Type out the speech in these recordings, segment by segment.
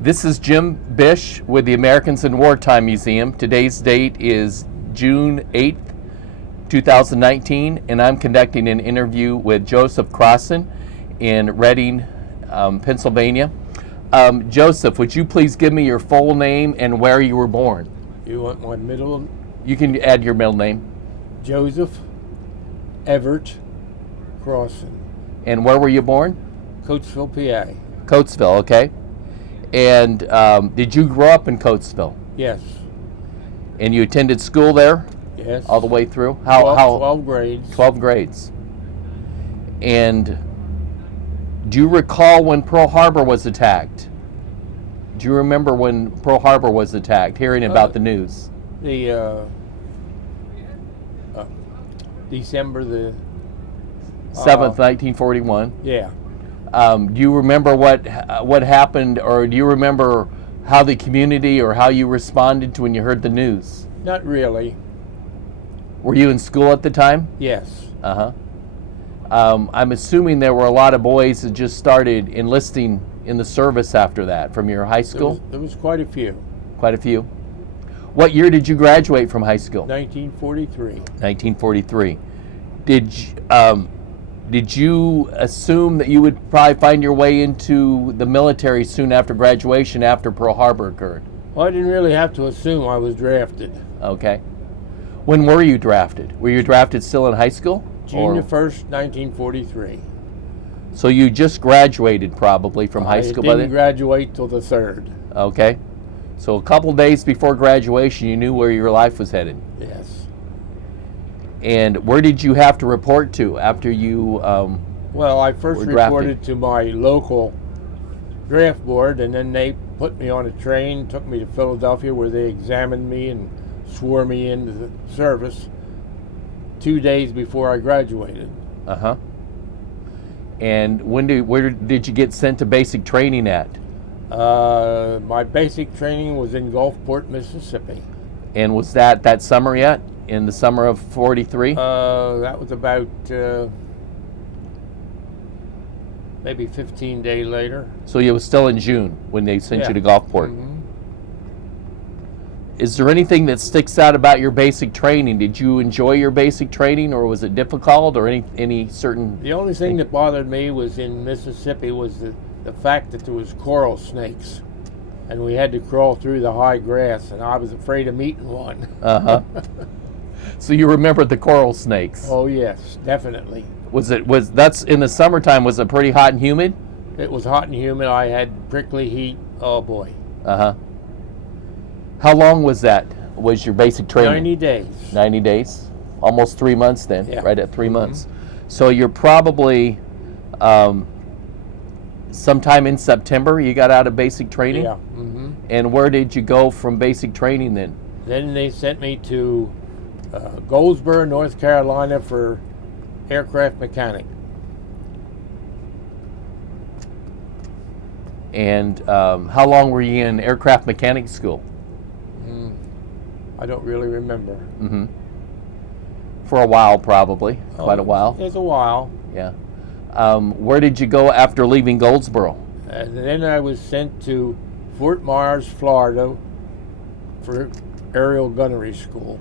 This is Jim Bish with the Americans in Wartime Museum. Today's date is June 8th, 2019, and I'm conducting an interview with Joseph Crossan in Reading, Pennsylvania. Joseph, would you please give me your full name and where you were born? You want my middle? You can add your middle name. Joseph Everett Crossan. And where were you born? Coatesville, PA. Coatesville, okay. And did you grow up in Coatesville? Yes. And you attended school there? Yes. All the way through? 12 grades. 12 grades. And do you recall when Pearl Harbor was attacked? Do you remember when Pearl Harbor was attacked, hearing about the news? The December the 7th, 1941. Yeah. Do you remember what happened, or do you remember how the community or how you responded to when you heard the news? Not really. Were you in school at the time? Yes. Uh-huh. I'm assuming there were a lot of boys that just started enlisting in the service after that from your high school? There was quite a few. Quite a few. What year did you graduate from high school? 1943. 1943. Did you assume that you would probably find your way into the military soon after graduation, after Pearl Harbor occurred? Well, I didn't really have to assume. I was drafted. Okay. When were you drafted? Were you drafted still in high school? June the 1st, 1943. So you just graduated probably from high school by then? I didn't graduate till the 3rd. Okay. So a couple days before graduation, you knew where your life was headed. Yes. And where did you have to report to after you Well, I first were drafted? reported to my local draft board, and then they put me on a train, took me to Philadelphia, where they examined me and swore me into the service 2 days before I graduated. Uh-huh. And where did you get sent to basic training at? My basic training was in Gulfport, Mississippi. And was that summer yet? In the summer of 43? That was about maybe 15 days later. So it was still in June when they sent Yeah. you to Gulfport. Mm-hmm. Is there anything that sticks out about your basic training? Did you enjoy your basic training, or was it difficult, or any certain... The only thing that bothered me was in Mississippi was the fact that there was coral snakes, and we had to crawl through the high grass, and I was afraid of meeting one. Uh-huh. So you remember the coral snakes? Oh yes, definitely. That's in the summertime, was it pretty hot and humid? It was hot and humid. I had prickly heat. Oh boy. Uh-huh. How long was your basic training? 90 days. 90 days? Almost 3 months then, Yeah. right at 3 months. So you're probably sometime in September you got out of basic training? Yeah. Mm-hmm. And where did you go from basic training then? Then they sent me to Goldsboro, North Carolina for aircraft mechanic. And how long were you in aircraft mechanic school? I don't really remember. Mm-hmm. For a while, probably. Quite a while. It's a while. Yeah. Where did you go after leaving Goldsboro? And then I was sent to Fort Myers, Florida for aerial gunnery school.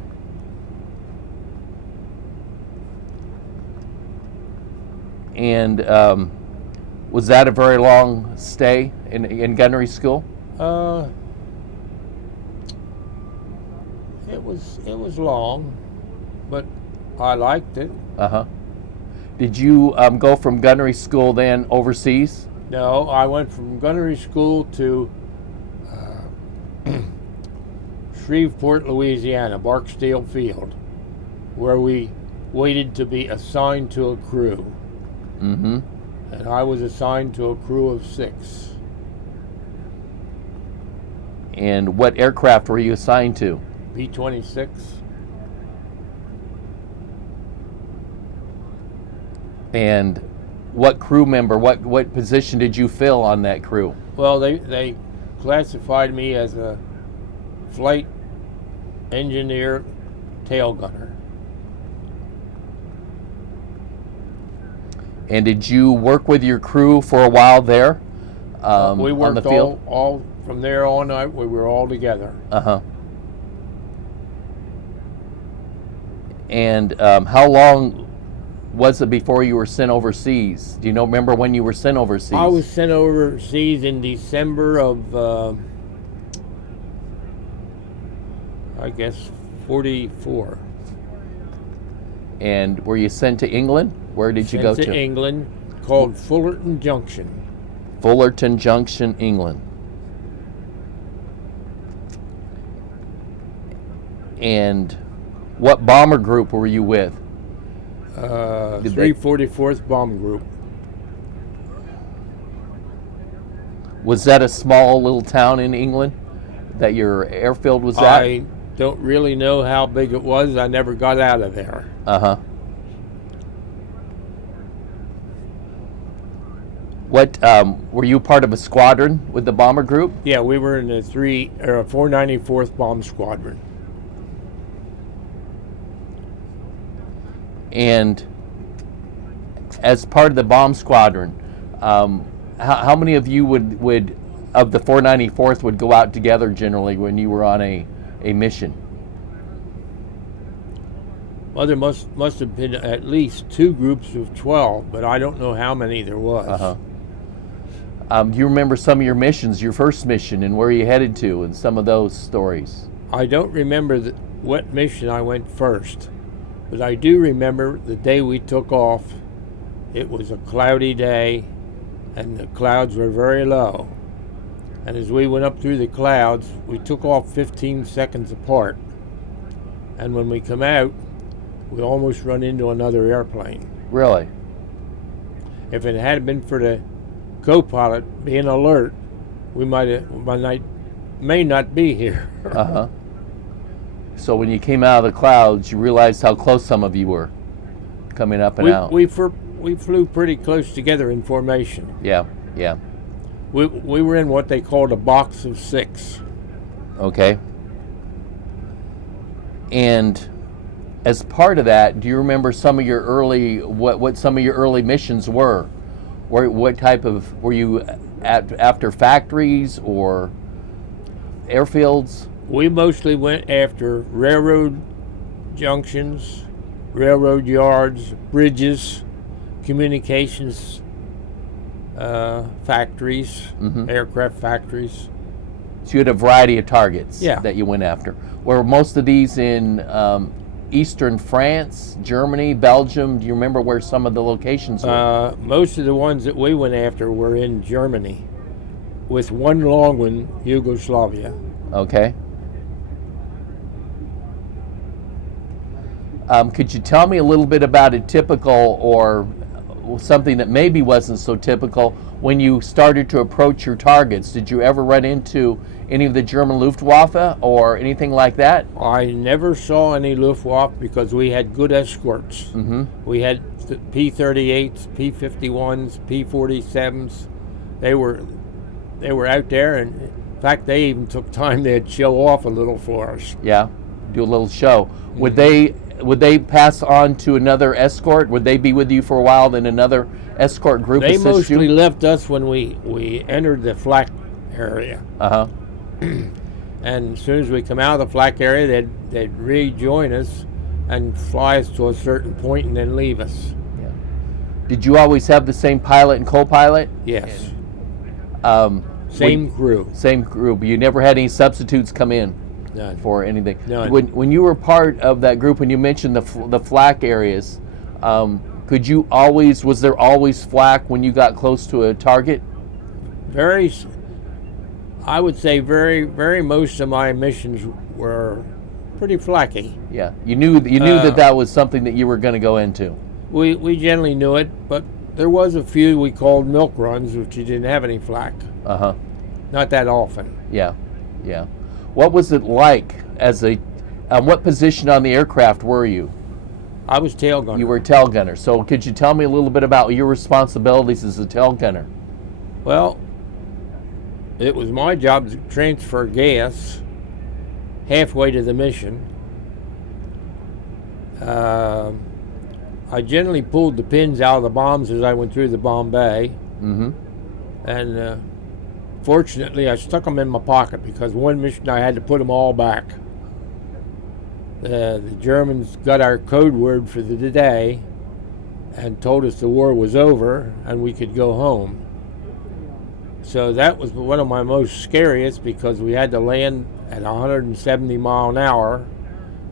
And was that a very long stay in gunnery school? It was long, but I liked it. Uh-huh. Did you go from gunnery school then overseas? No, I went from gunnery school to Shreveport, Louisiana, Barksdale Field, where we waited to be assigned to a crew. Mm-hmm. And I was assigned to a crew of 6. And what aircraft were you assigned to? B-26. And what crew member, what position did you fill on that crew? Well, they classified me as a flight engineer tail gunner. And did you work with your crew for a while there? We on worked the field? all from there all night. We were all together. Uh-huh. And how long was it before you were sent overseas? Do you remember when you were sent overseas? I was sent overseas in December of, I guess, 44. And were you sent to England? Where did you go Sent to? to England, called Fullerton Junction. Fullerton Junction, England. And what bomber group were you with? 344th Bomb Group. Was that a small little town in England that your airfield was at? I don't really know how big it was. I never got out of there. Uh-huh. What, were you part of a squadron with the bomber group? Yeah, we were in the 494th Bomb Squadron. And as part of the bomb squadron, how many of you would of the 494th would go out together generally when you were on a mission? Well, there must have been at least 2 groups of 12, but I don't know how many there was. Uh-huh. Do you remember some of your missions, your first mission, and where you headed to, and some of those stories? I don't remember what mission I went first, but I do remember the day we took off. It was a cloudy day, and the clouds were very low. And as we went up through the clouds, we took off 15 seconds apart. And when we come out, we almost run into another airplane. Really? If it hadn't been for the co-pilot being alert, we may not be here. Uh-huh. So when you came out of the clouds, you realized how close some of you were coming up and out. We flew pretty close together in formation. Yeah, yeah. We were in what they called a box of 6. Okay. And as part of that, do you remember some of your early what some of your early missions were? What type of were you after factories or airfields? We mostly went after railroad junctions, railroad yards, bridges, communications factories, aircraft factories. So you had a variety of targets Yeah. that you went after. Were most of these in eastern France, Germany, Belgium? Do you remember where some of the locations were? Most of the ones that we went after were in Germany, with one long one, Yugoslavia. Okay. Could you tell me a little bit about a typical or something that maybe wasn't so typical when you started to approach your targets? Did you ever run into any of the German Luftwaffe or anything like that? I never saw any Luftwaffe because we had good escorts. Mm-hmm. We had P-38s, P-51s, P-47s. They were out there, and in fact, they even took time to show off a little for us. Yeah, do a little show. Would they pass on to another escort? Would they be with you for a while, then another escort group They assist you? mostly left us when we entered the flak area. Uh-huh. And as soon as we come out of the flak area, they'd rejoin us and fly us to a certain point and then leave us. Yeah. Did you always have the same pilot and co-pilot? Yes. Same crew. Same group. You never had any substitutes come in? None. For anything. None. When you were part of that group, when you mentioned the flak areas, was there always flak when you got close to a target? I would say very most of my missions were pretty flaky. Yeah, you knew that was something that you were going to go into. We generally knew it, but there was a few we called milk runs, which you didn't have any flak. Uh-huh. Not that often. Yeah, yeah. What was it like what position on the aircraft were you? I was tail gunner. You were a tail gunner. So could you tell me a little bit about your responsibilities as a tail gunner? Well, it was my job to transfer gas halfway to the mission. I generally pulled the pins out of the bombs as I went through the bomb bay. Mm-hmm. And Fortunately, I stuck them in my pocket because one mission I had to put them all back. The Germans got our code word for the day and told us the war was over and we could go home. So that was one of my most scariest because we had to land at 170 mile an hour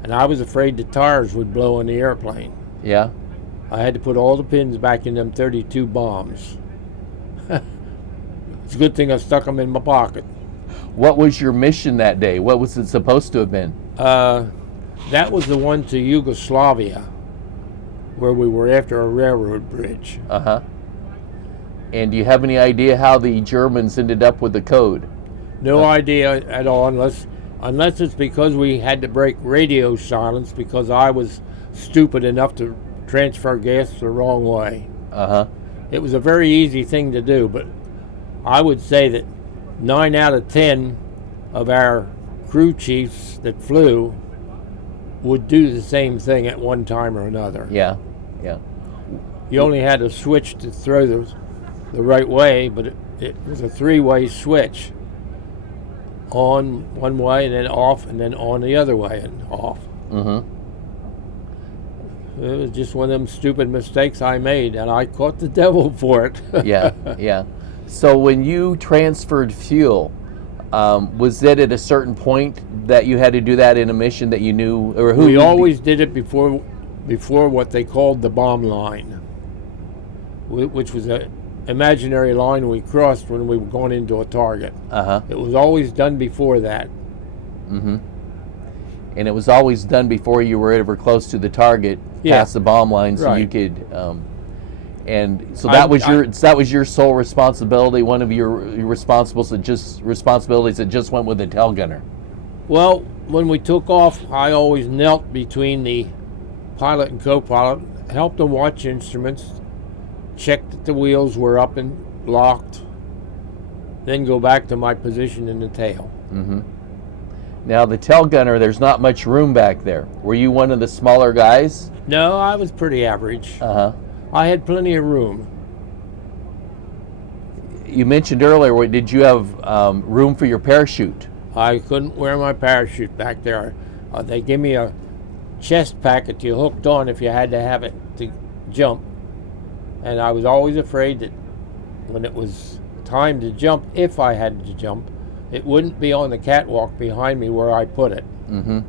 and I was afraid the tires would blow in the airplane. Yeah. I had to put all the pins back in them 32 bombs. It's a good thing I stuck them in my pocket. What was your mission that day? What was it supposed to have been? That was the one to Yugoslavia, where we were after a railroad bridge. Uh-huh. And do you have any idea how the Germans ended up with the code? No idea at all, unless it's because we had to break radio silence because I was stupid enough to transfer gas the wrong way. Uh-huh. It was a very easy thing to do, but I would say that 9 out of 10 of our crew chiefs that flew would do the same thing at one time or another. Yeah, yeah. You only had to switch to throw the right way, but it was a three-way switch. On one way and then off and then on the other way and off. Mm-hmm. It was just one of them stupid mistakes I made, and I caught the devil for it. Yeah, yeah. So when you transferred fuel, was it at a certain point that you had to do that in a mission that you knew, or who? We always did it before what they called the bomb line, which was a imaginary line we crossed when we were going into a target. Uh-huh. It was always done before that. Mm-hmm. And it was always done before you were ever close to the target, past the bomb line, so right. you could. And so that was your sole responsibility. One of your responsibilities that just went with the tail gunner. Well, when we took off, I always knelt between the pilot and co-pilot, helped them watch instruments, checked that the wheels were up and locked, then go back to my position in the tail. Mm-hmm. Now the tail gunner, there's not much room back there. Were you one of the smaller guys? No, I was pretty average. Uh-huh. I had plenty of room. You mentioned earlier, did you have room for your parachute? I couldn't wear my parachute back there. They gave me a chest packet you hooked on if you had to have it to jump. And I was always afraid that when it was time to jump, if I had to jump, it wouldn't be on the catwalk behind me where I put it. Mm-hmm.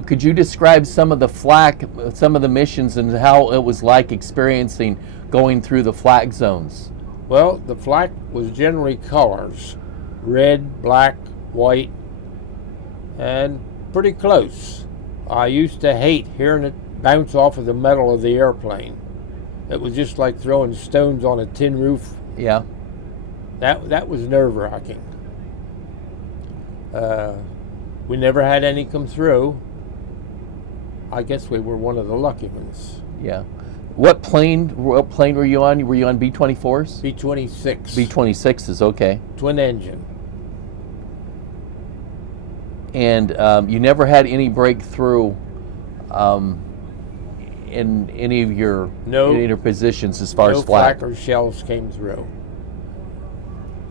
Could you describe some of the flak, some of the missions, and how it was like experiencing going through the flak zones? Well, the flak was generally colors: red, black, white, and pretty close. I used to hate hearing it bounce off of the metal of the airplane. It was just like throwing stones on a tin roof. Yeah. That was nerve-wracking. We never had any come through. I guess we were one of the lucky ones. Yeah. What plane were you on? Were you on B-24s? B-26. B-26s, okay. Twin engine. And you never had any breakthrough in any of your positions as far as flak? No flak or shells came through.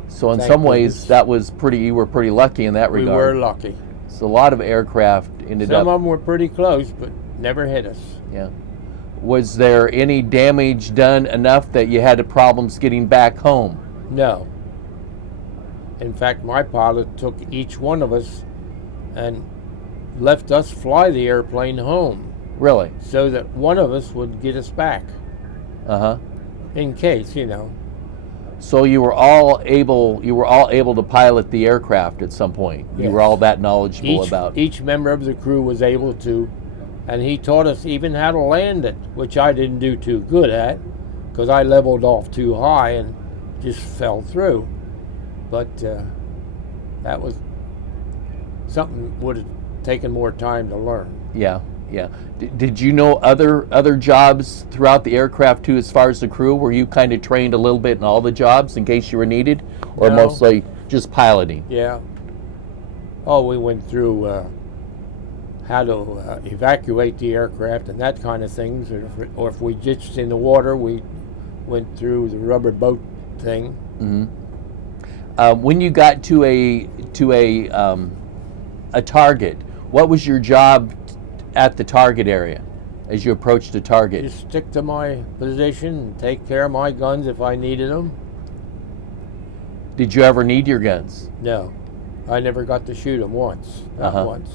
So in some ways, you were pretty lucky in that regard. We were lucky. So a lot of aircraft ended up... Some of them were pretty close, but never hit us. Yeah. Was there any damage done enough that you had problems getting back home? No. In fact, my pilot took each one of us and left us fly the airplane home. Really? So that one of us would get us back. Uh-huh. In case, you know. So you were all able to pilot the aircraft at some point. Yes. You were all that knowledgeable about. Each member of the crew was able to, and he taught us even how to land it, which I didn't do too good at, because I leveled off too high and just fell through. But that was something would have taken more time to learn. Yeah, yeah. Did you know other jobs throughout the aircraft too, as far as the crew? Were you kind of trained a little bit in all the jobs in case you were needed, or No. mostly just piloting? Yeah. Oh, we went through how to evacuate the aircraft and that kind of things. Or if we ditched in the water, we went through the rubber boat thing. When you got to a target, what was your job at the target area as you approached the target? Just stick to my position and take care of my guns if I needed them. Did you ever need your guns? No, I never got to shoot them once. Not once.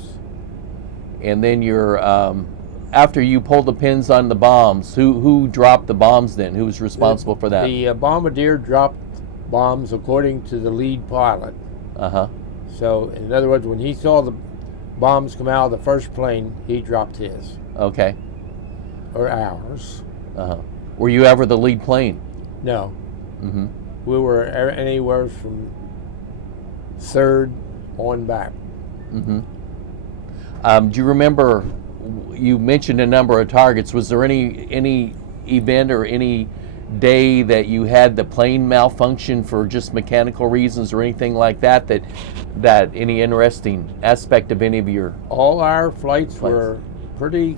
And then after you pulled the pins on the bombs, who dropped the bombs then? Who was responsible for that? The bombardier dropped bombs according to the lead pilot. So, in other words, when he saw the bombs come out of the first plane, he dropped his. Okay. Or ours. Were you ever the lead plane? No. We were anywhere from third on back. Do you remember, you mentioned a number of targets. Was there any event or any day that you had the plane malfunction for just mechanical reasons or anything like that, that any interesting aspect of any of your... All our flights were pretty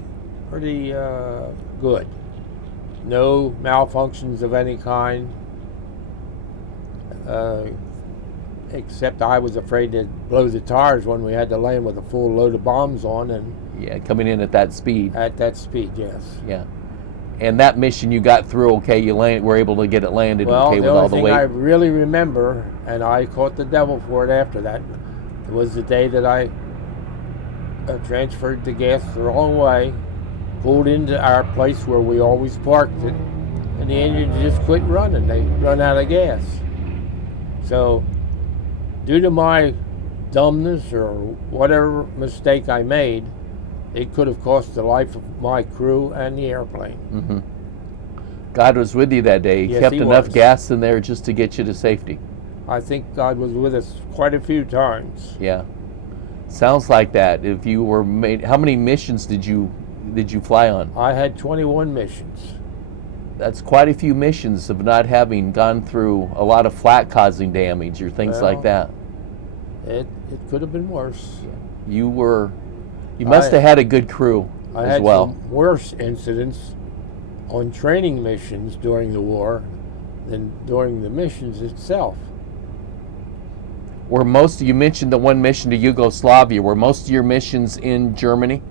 good. No malfunctions of any kind, except I was afraid to blow the tires when we had to land with a full load of bombs on. And yeah, coming in at that speed. At that speed, yes. Yeah. And that mission you got through okay? You were able to get it landed okay with all the weight? Well, the only thing I really remember, and I caught the devil for it after that, was the day that I transferred the gas the wrong way, pulled into our place where we always parked it, and the engine just quit running. They run out of gas. So, due to my dumbness or whatever mistake I made, it could have cost the life of my crew and the airplane. God was with you that day. He Yes, kept he enough was. gas in there just to get you to safety. I think God was with us quite a few times. Yeah. Sounds like that. If you were how many missions did you fly on? I had 21 missions. That's quite a few missions of not having gone through a lot of flak causing damage or things like that. It could have been worse. You must have had a good crew as well. I had some worse incidents on training missions during the war than during the missions itself. You mentioned the one mission to Yugoslavia. Were most of your missions in Germany?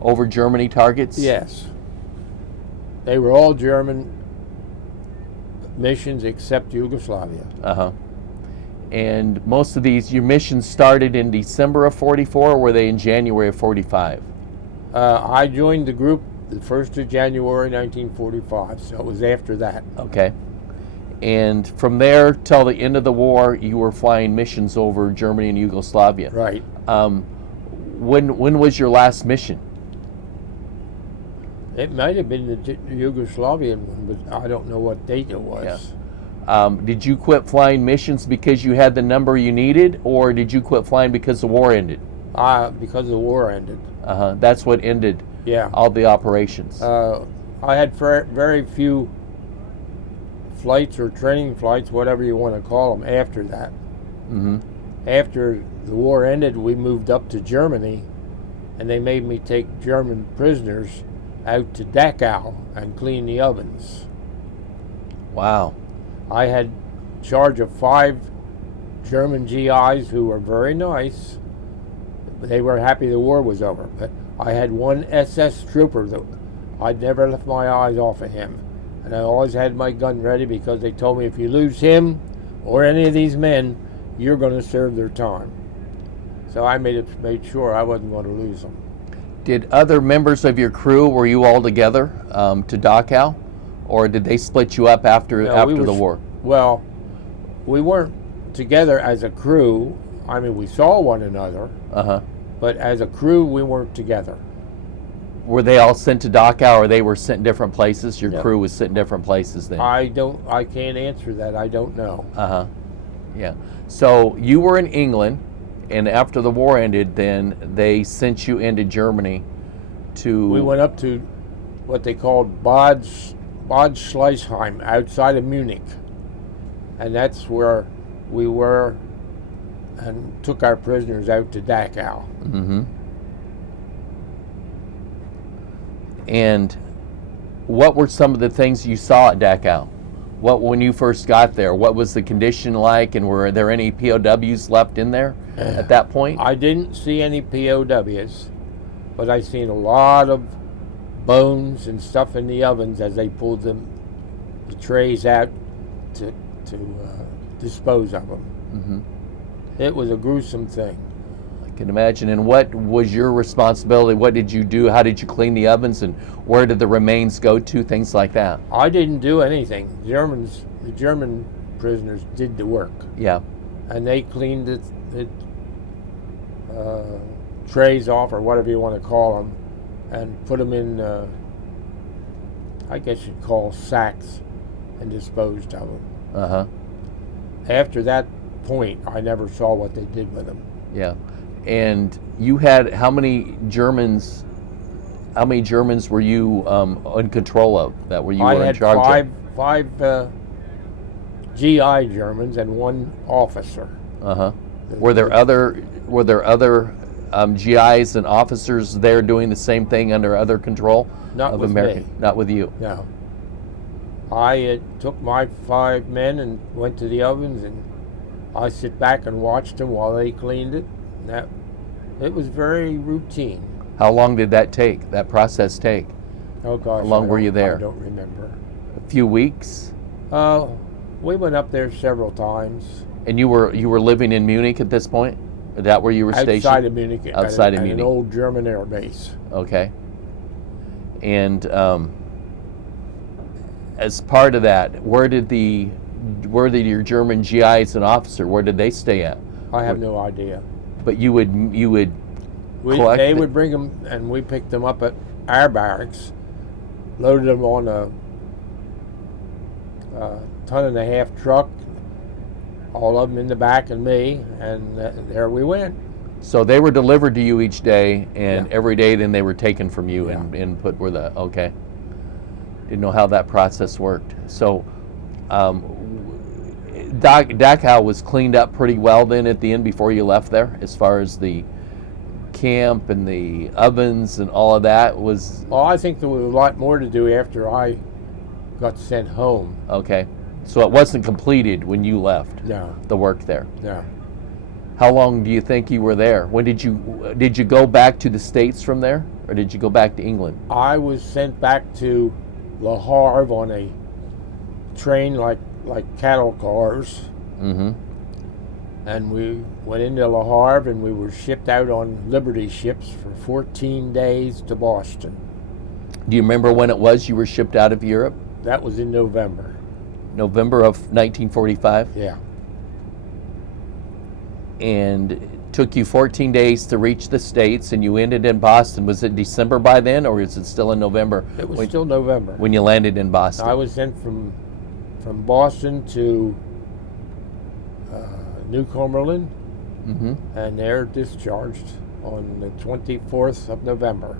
Over Germany targets? Yes. They were all German missions except Yugoslavia. And most of your missions started in December of 44, or were they in January of 45? I joined the group the 1st of January 1945, so it was after that. Okay. And from there till the end of the war, you were flying missions over Germany and Yugoslavia. Right. When was your last mission? It might have been the Yugoslavian one, but I don't know what date it was. Yeah. Did you quit flying missions because you had the number you needed, or did you quit flying because the war ended? Because the war ended. That's what ended all the operations. I had very few flights or training flights, whatever you want to call them, after that. After the war ended, we moved up to Germany, and they made me take German prisoners out to Dachau and clean the ovens. Wow. I had charge of 5 German GIs who were very nice. They were happy the war was over. But I had one SS trooper that I'd never left my eyes off of him. And I always had my gun ready because they told me if you lose him or any of these men, you're going to serve their time. So I made sure I wasn't going to lose them. Did other members of your crew, were you all together to Dachau? Or did they split you up after the war? Well, we weren't together as a crew. I mean, we saw one another, but as a crew, we weren't together. Were they all sent to Dachau, or they were sent in different places? Your crew was sent in different places then? I can't answer that. I don't know. Yeah. So you were in England, and after the war ended, then they sent you into Germany to... We went up to what they called Bad Schleißheim, outside of Munich. And that's where we were, and took our prisoners out to Dachau. And what were some of the things you saw at Dachau? What when you first got there? What was the condition like, and were there any POWs left in there at that point? I didn't see any POWs, but I seen a lot of bones and stuff in the ovens as they pulled the trays out to dispose of them. Mm-hmm. It was a gruesome thing. I can imagine. And what was your responsibility? What did you do? How did you clean the ovens, and where did the remains go to? Things like that. I didn't do anything. The German prisoners did the work. Yeah. And they cleaned the trays off, or whatever you want to call them, and put them in, I guess you'd call sacks, and disposed of them. Uh-huh. After that point, I never saw what they did with them. Yeah. And you had how many Germans were you in control of that were you in charge of? I had five GI Germans and one officer. Uh-huh. Were there other GIs and officers there doing the same thing under other control? Not with me. Not with you. No. I took my 5 men and went to the ovens, and I sit back and watched them while they cleaned it. It was very routine. How long did that process take? Oh gosh. How long were you there? I don't remember. A few weeks? We went up there several times. And you were living in Munich at this point? Is that where you were stationed? Outside of Munich. Outside of at Munich. An old German air base. Okay. And as part of that, where did your German GIs and officer, where did they stay at? I have no idea. But you would collect. They would bring them, and we picked them up at our barracks, loaded them on a 1.5-ton truck, all of them in the back and me, and there we went. So they were delivered to you each day, and Yeah. every day then they were taken from you Yeah. and put where the, okay. Didn't know how that process worked. So Dachau was cleaned up pretty well then at the end before you left there, as far as the camp and the ovens and all of that was? Well, I think there was a lot more to do after I got sent home. Okay. So it wasn't completed when you left? No. The work there? No. How long do you think you were there? When did you go back to the States from there, or did you go back to England? I was sent back to Le Havre on a train like cattle cars. Mm-hmm. And we went into Le Havre, and we were shipped out on Liberty ships for 14 days to Boston. Do you remember when it was you were shipped out of Europe? That was in November. November of 1945? Yeah. And it took you 14 days to reach the States, and you ended in Boston. Was it December by then, or is it still in November? It was still November. When you landed in Boston? I was sent from Boston to New Cumberland, Mm-hmm. and they're discharged on the 24th of November.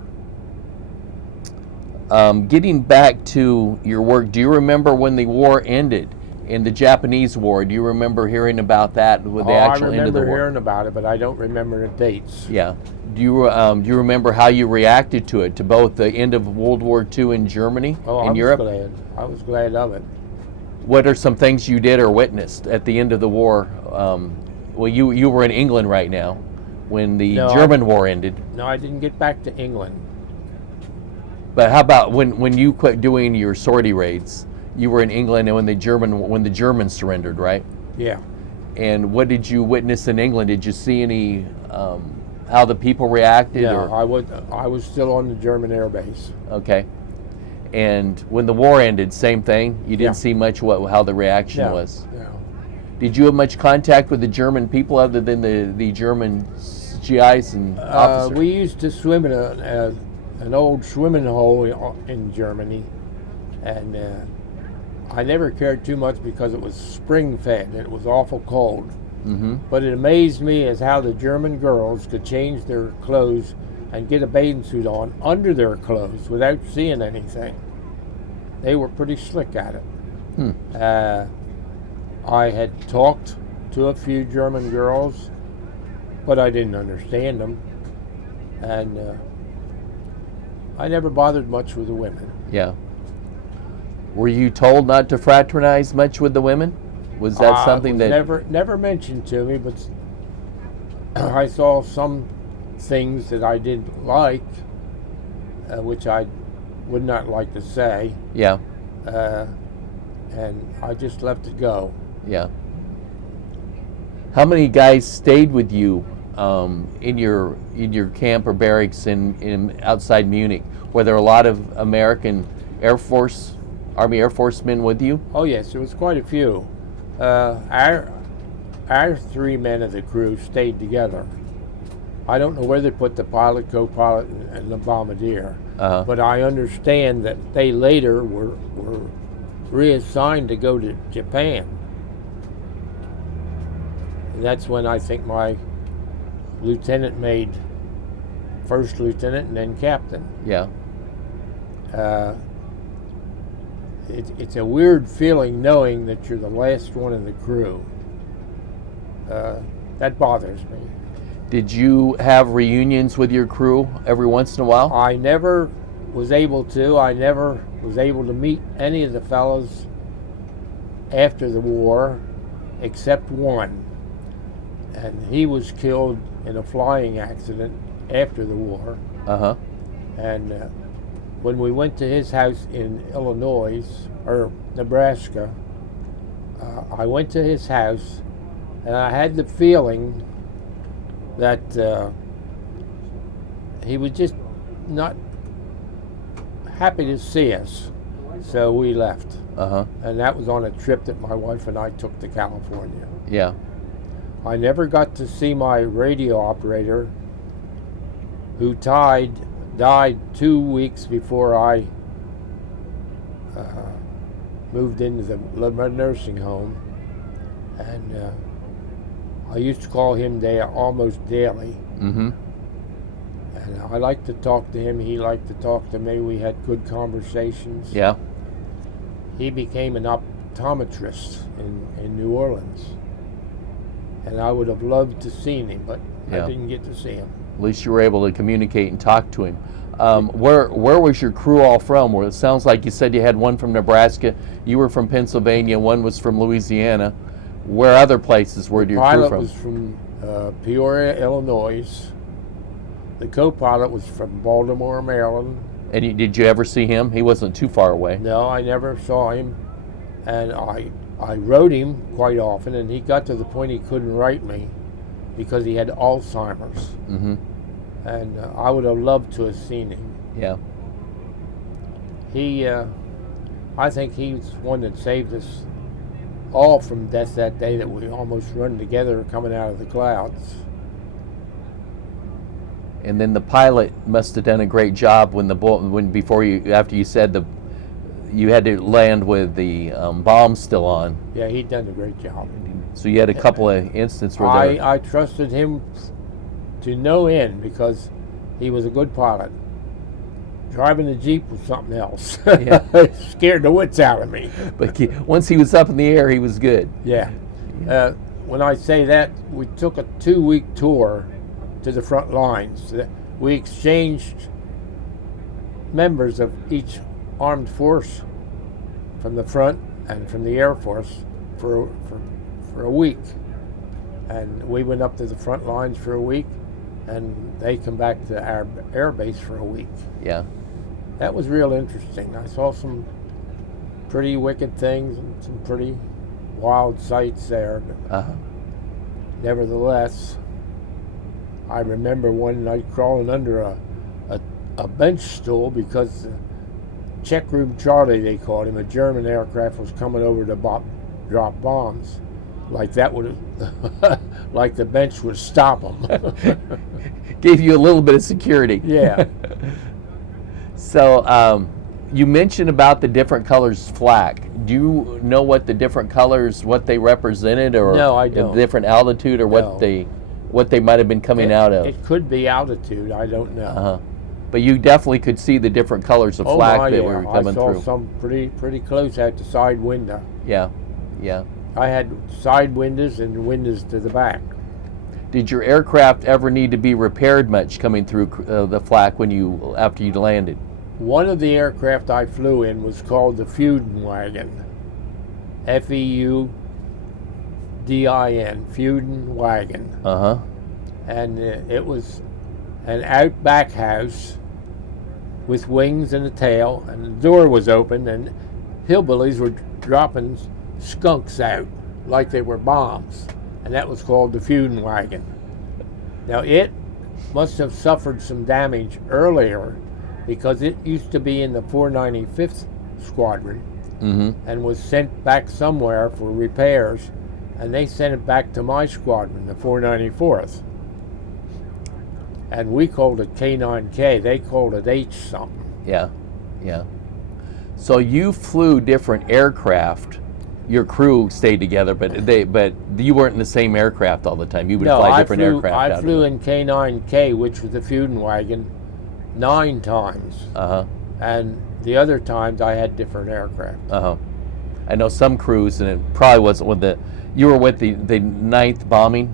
Getting back to your work, do you remember when the war ended, in the Japanese War? Do you remember hearing about that with the actual end of the war? I remember hearing about it, but I don't remember the dates. Yeah. Do you remember how you reacted to it, to both the end of World War II in Germany, in Europe? I was glad of it. What are some things you did or witnessed at the end of the war? Well, you were in England right now when the German war ended. No, I didn't get back to England. But how about when you quit doing your sortie raids? You were in England, and when the Germans surrendered, right? Yeah. And what did you witness in England? Did you see any how the people reacted? No, I was still on the German air base. Okay. And when the war ended, same thing. You didn't see much how the reaction was. No. Did you have much contact with the German people other than the German GIs and officers? We used to swim in an old swimming hole in Germany, and I never cared too much because it was spring-fed and it was awful cold. Mm-hmm. But it amazed me as how the German girls could change their clothes and get a bathing suit on under their clothes without seeing anything. They were pretty slick at it. I had talked to a few German girls, but I didn't understand them. And I never bothered much with the women. Yeah. Were you told not to fraternize much with the women? Was that something it that was never mentioned to me, but I saw some things that I didn't like, which I would not like to say, Yeah, and I just let it go. yeah. How many guys stayed with you in your camp or barracks in outside Munich? Were there a lot of American Army Air Force men with you? Oh yes, there was quite a few. Our 3 men of the crew stayed together. I don't know where they put the pilot, co-pilot, and the bombardier, but I understand that they later were reassigned to go to Japan. And that's when I think my lieutenant made first lieutenant and then captain. Yeah. It's a weird feeling knowing that you're the last one in the crew. That bothers me. Did you have reunions with your crew every once in a while? I never was able to. I never was able to meet any of the fellows after the war, except one. And he was killed in a flying accident after the war. Uh-huh. And when we went to his house in Illinois, or Nebraska, I went to his house, and I had the feeling that he was just not happy to see us. So we left. Uh-huh. And that was on a trip that my wife and I took to California. Yeah. I never got to see my radio operator, who died 2 weeks before I moved into the nursing home. And I used to call him almost daily. Mm-hmm. And I liked to talk to him. He liked to talk to me. We had good conversations. Yeah. He became an optometrist in New Orleans. And I would have loved to seen him, but Yeah. I didn't get to see him. At least you were able to communicate and talk to him. Where was your crew all from? Well, it sounds like you said you had one from Nebraska, you were from Pennsylvania, one was from Louisiana. Where other places were your crew Pilot from? was from Peoria, Illinois. The co-pilot was from Baltimore, Maryland. And did you ever see him? He wasn't too far away. No, I never saw him. And I wrote him quite often, and he got to the point he couldn't write me because he had Alzheimer's. Mm-hmm. And I would have loved to have seen him. Yeah. I think he's one that saved us all from death that day that we almost run together coming out of the clouds. And then the pilot must have done a great job after you said you had to land with the bomb still on. Yeah, he'd done a great job. So you had a couple of instances where I trusted him to no end because he was a good pilot. Driving the Jeep was something else. Yeah. It scared the wits out of me. But once he was up in the air, he was good. Yeah. When I say that, we took a 2-week tour to the front lines. We exchanged members of each armed force from the front and from the Air Force for a week. And we went up to the front lines for a week, and they come back to our air base for a week. Yeah. That was real interesting. I saw some pretty wicked things and some pretty wild sights there. But Uh-huh. nevertheless, I remember one night crawling under a bench stool because Check Room Charlie, they called him, a German aircraft was coming over to drop bombs. Like that would like the bench would stop them. Gave you a little bit of security. Yeah. So you mentioned about the different colors flak. Do you know what the different colors, what they represented, or No, I don't. the different altitude, or No. what they might have been coming out of? It could be altitude. I don't know. Uh-huh. But you definitely could see the different colors of flak that were coming I saw through. some pretty close at the side window. Yeah, yeah. I had side windows and windows to the back. Did your aircraft ever need to be repaired much coming through the flak after you landed? One of the aircraft I flew in was called the Feudenwagen. Feudin, Feudenwagen. Uh-huh. And it was an outback house with wings and a tail, and the door was open, and hillbillies were dropping skunks out like they were bombs, and that was called the Feudenwagen. Now it must have suffered some damage earlier because it used to be in the 495th Squadron and was sent back somewhere for repairs, and they sent it back to my squadron, the 494th. And we called it K9K. They called it H something. Yeah, yeah. So you flew different aircraft. Your crew stayed together, but you weren't in the same aircraft all the time. You would fly different aircraft. I flew in K9K, which was the Feudenwagen, 9 times. And the other times I had different aircraft. I know some crews, and it probably wasn't with you were with the 9th bombing,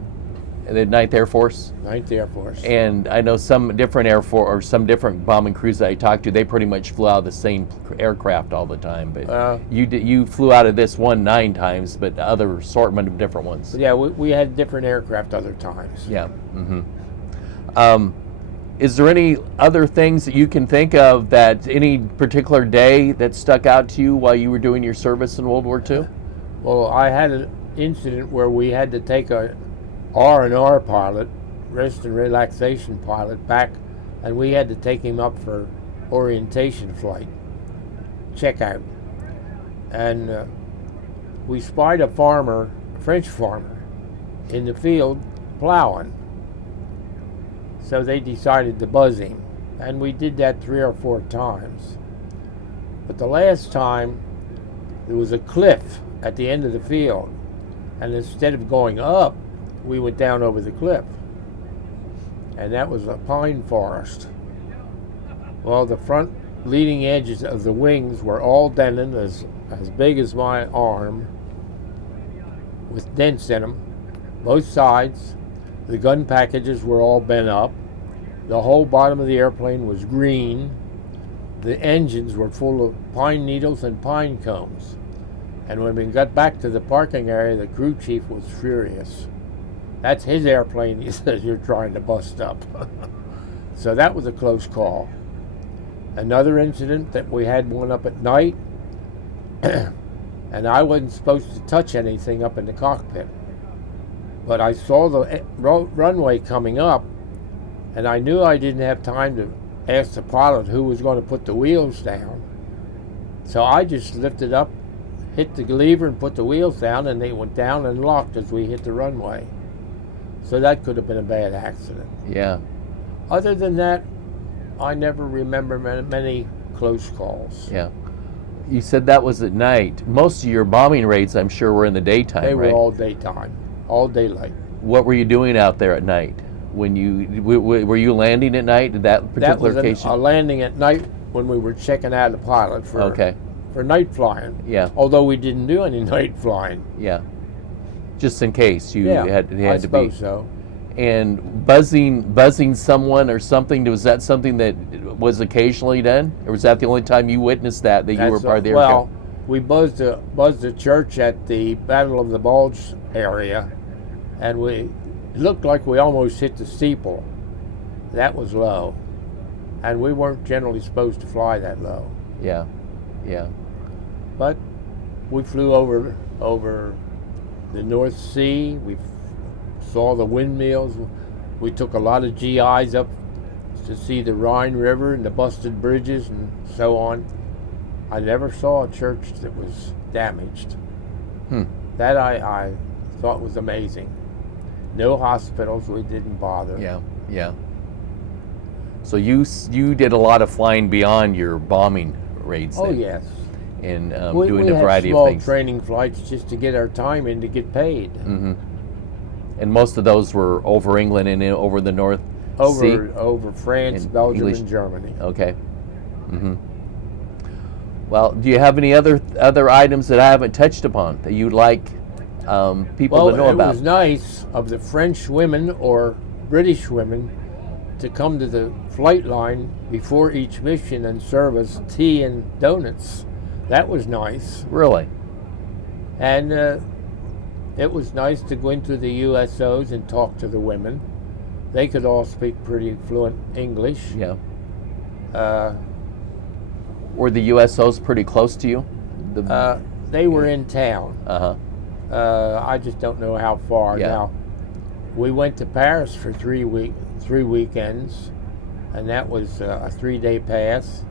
the 9th Air Force? 9th Air Force. And I know some different Air Force, or some different bombing crews that I talked to, they pretty much flew out of the same aircraft all the time. But you flew out of this one 9 times, but other assortment of different ones. Yeah, we had different aircraft other times. Yeah. Is there any other things that you can think of that any particular day that stuck out to you while you were doing your service in World War II? Well, I had an incident where we had to take a R&R pilot, rest and relaxation pilot, back, and we had to take him up for orientation flight, checkout. And we spied a farmer, a French farmer, in the field plowing. So they decided to buzz him, and we did that 3 or 4 times. But the last time, there was a cliff at the end of the field, and instead of going up, we went down over the cliff, and that was a pine forest. Well, the front leading edges of the wings were all dented as big as my arm, with dents in them, both sides. The gun packages were all bent up. The whole bottom of the airplane was green. The engines were full of pine needles and pine cones. And when we got back to the parking area, the crew chief was furious. That's his airplane, he says, you're trying to bust up. So that was a close call. Another incident that we had one up at night, and I wasn't supposed to touch anything up in the cockpit. But I saw the runway coming up, and I knew I didn't have time to ask the pilot who was going to put the wheels down. So I just lifted up, hit the lever, and put the wheels down, and they went down and locked as we hit the runway. So that could have been a bad accident. Yeah. Other than that, I never remember many close calls. Yeah. You said that was at night. Most of your bombing raids, I'm sure, were in the daytime, They right? were all daytime, all daylight. What were you doing out there at night? When were you landing at night at that particular location? That was a landing at night when we were checking out the pilot for night flying. Yeah. Although we didn't do any night flying. Yeah. Just in case you had to be. I suppose so. And buzzing someone or something, was that something that was occasionally done, or was that the only time you witnessed that you were part of the aircraft? Well, we buzzed a church at the Battle of the Bulge area, and it looked like we almost hit the steeple. That was low, and we weren't generally supposed to fly that low. Yeah, yeah. But we flew over the North Sea. We saw the windmills. We took a lot of GIs up to see the Rhine River and the busted bridges and so on. I never saw a church that was damaged. That I thought was amazing. No hospitals, we didn't bother. Yeah, yeah. So you did a lot of flying beyond your bombing raids then? Oh, yes. And doing a variety of things. We things. had small training flights just to get our time in to get paid. Mm-hmm. And most of those were over England and over the North Sea? Over France, Belgium, and Germany. Okay. Mm-hmm. Well, do you have any other items that I haven't touched upon that you'd like people to know about? It was nice of the French women or British women to come to the flight line before each mission and serve us tea and donuts. That was nice. Really? And it was nice to go into the USOs and talk to the women. They could all speak pretty fluent English. Yeah. Uh, Were the USOs pretty close to you? they were in town. Uh-huh. I just don't know how far. Yeah. Now, we went to Paris for 3 weekends, and that was a 3-day pass.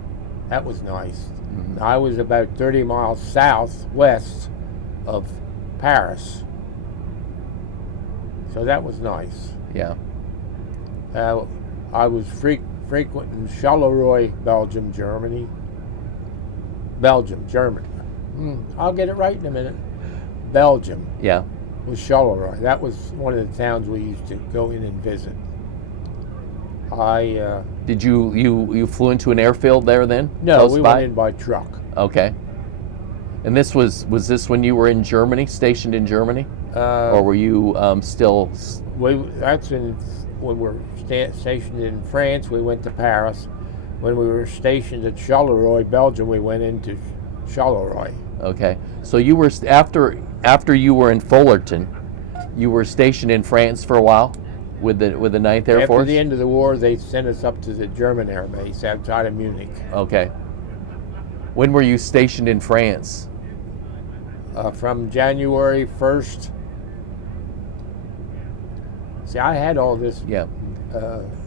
That was nice. Mm-hmm. I was about 30 miles southwest of Paris, so that was nice. Yeah. I was frequenting Charleroi, Belgium, Germany. I'll get it right in a minute. Belgium Yeah. was Charleroi. That was one of the towns we used to go in and visit. Did you flew into an airfield there then? No, close we by? went in by truck. Okay. And this was this when you were in Germany, stationed in Germany, or were you still? That's when we were stationed in France. We went to Paris. When we were stationed at Charleroi, Belgium, we went into Charleroi. Okay. So you were after you were in Fullerton, you were stationed in France for a while with the 9th Air Force? After the end of the war, they sent us up to the German air base outside of Munich. Okay. When were you stationed in France? From January 1st. See, I had all this Yeah.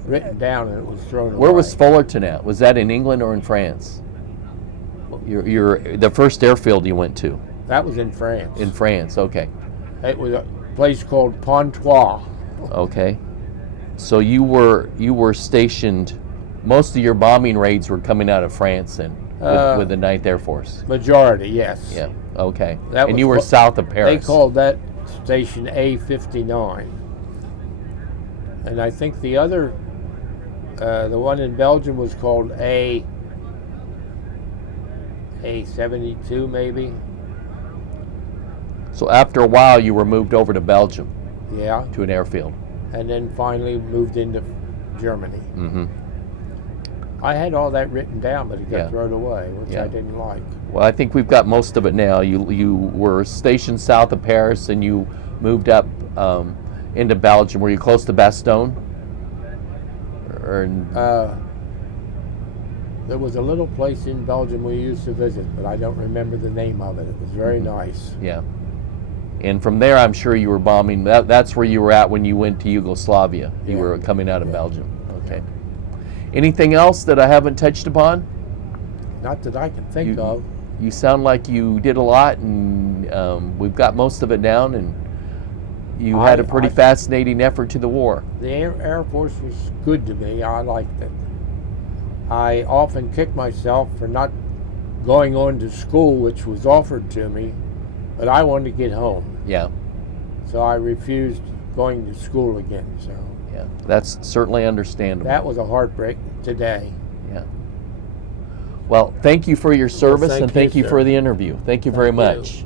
written down and it was thrown away. Where was Fullerton at? Was that in England or in France? The first airfield you went to? That was in France. In France, okay. It was a place called Pontoise. Okay. So you were stationed, most of your bombing raids were coming out of France then, with the 9th Air Force? Majority, yes. Yeah, okay. That And you was were south of Paris? They called that station A59. And I think the other, the one in Belgium was called A72 maybe. So after a while you were moved over to Belgium? Yeah. To an airfield? And then finally moved into Germany. Mm-hmm. I had all that written down, but it got Yeah. thrown away, which Yeah. I didn't like. Well, I think we've got most of it now. You were stationed south of Paris and you moved up into Belgium. Were you close to Bastogne? Or There was a little place in Belgium we used to visit, but I don't remember the name of it. It was very nice. Yeah. And from there, I'm sure you were bombing. That's where you were at when you went to Yugoslavia. You Yeah. were coming out of Belgium. Okay. Anything else that I haven't touched upon? Not that I can think of. You sound like you did a lot, and we've got most of it down, and you had a pretty fascinating effort to the war. The Air Force was good to me. I liked it. I often kick myself for not going on to school, which was offered to me, but I wanted to get home. Yeah. So I refused going to school again. So Yeah. That's certainly understandable. that was a heartbreak today. Yeah. Well, thank you for your service, thank and thank you, you sir. for the interview. Thank you very Thank you. much.